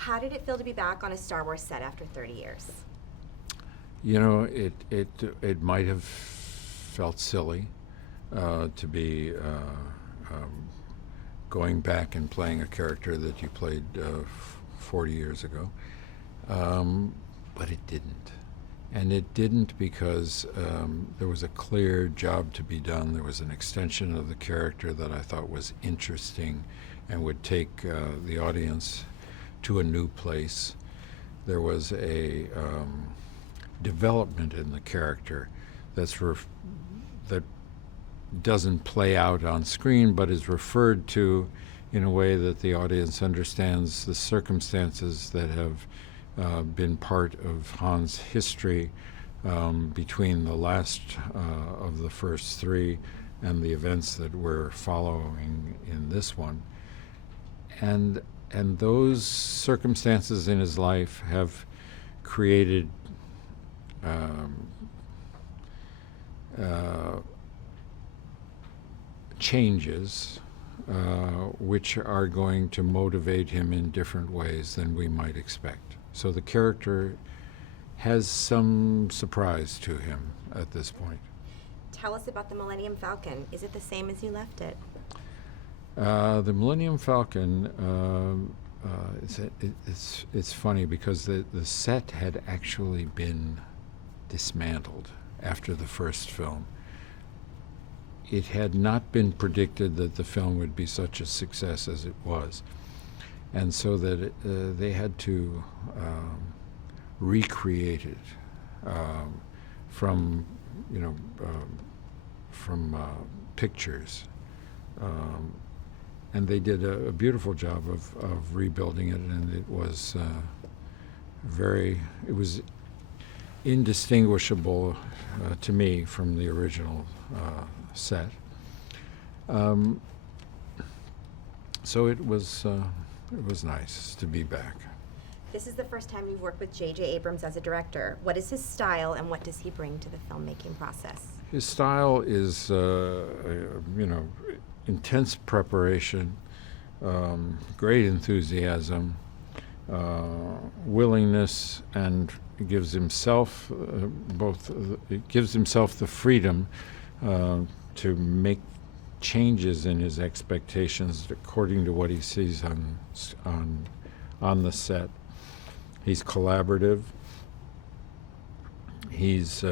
How did it feel to be back on a Star Wars set after 30 years? You know, it might have felt silly to be going back and playing a character that you played 40 years ago, but it didn't. And it didn't because there was a clear job to be done. There was an extension of the character that I thought was interesting and would take the audience to a new place. There was a development in the character that doesn't play out on screen, but is referred to in a way that the audience understands the circumstances that have been part of Han's history between the last of the first three and the events that we're following in this one. And those circumstances in his life have created changes which are going to motivate him in different ways than we might expect. So the character has some surprise to him at this point. Tell us about the Millennium Falcon. Is it the same as you left it? The Millennium Falcon, it's funny because the set had actually been dismantled after the first film. It had not been predicted that the film would be such a success as it was, and so that they had to recreate it from pictures. And they did a beautiful job of rebuilding it, and it was it was indistinguishable to me from the original set. So it was nice to be back. This is the first time you've worked with J.J. Abrams as a director. What is his style, and what does he bring to the filmmaking process? His style is, intense preparation, great enthusiasm, willingness, and gives himself the freedom to make changes in his expectations according to what he sees on the set. He's collaborative. He is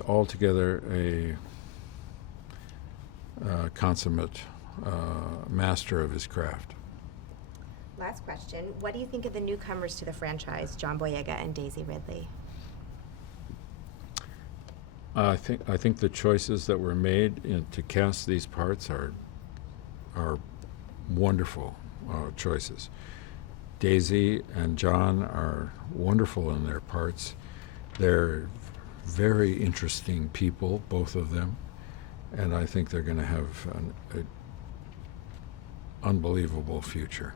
altogether a consummate master of his craft. Last question. What do you think of the newcomers to the franchise, John Boyega and Daisy Ridley? I think the choices that were made to cast these parts are wonderful choices. Daisy and John are wonderful in their parts. They're very interesting people, both of them, and I think they're going to have an unbelievable future.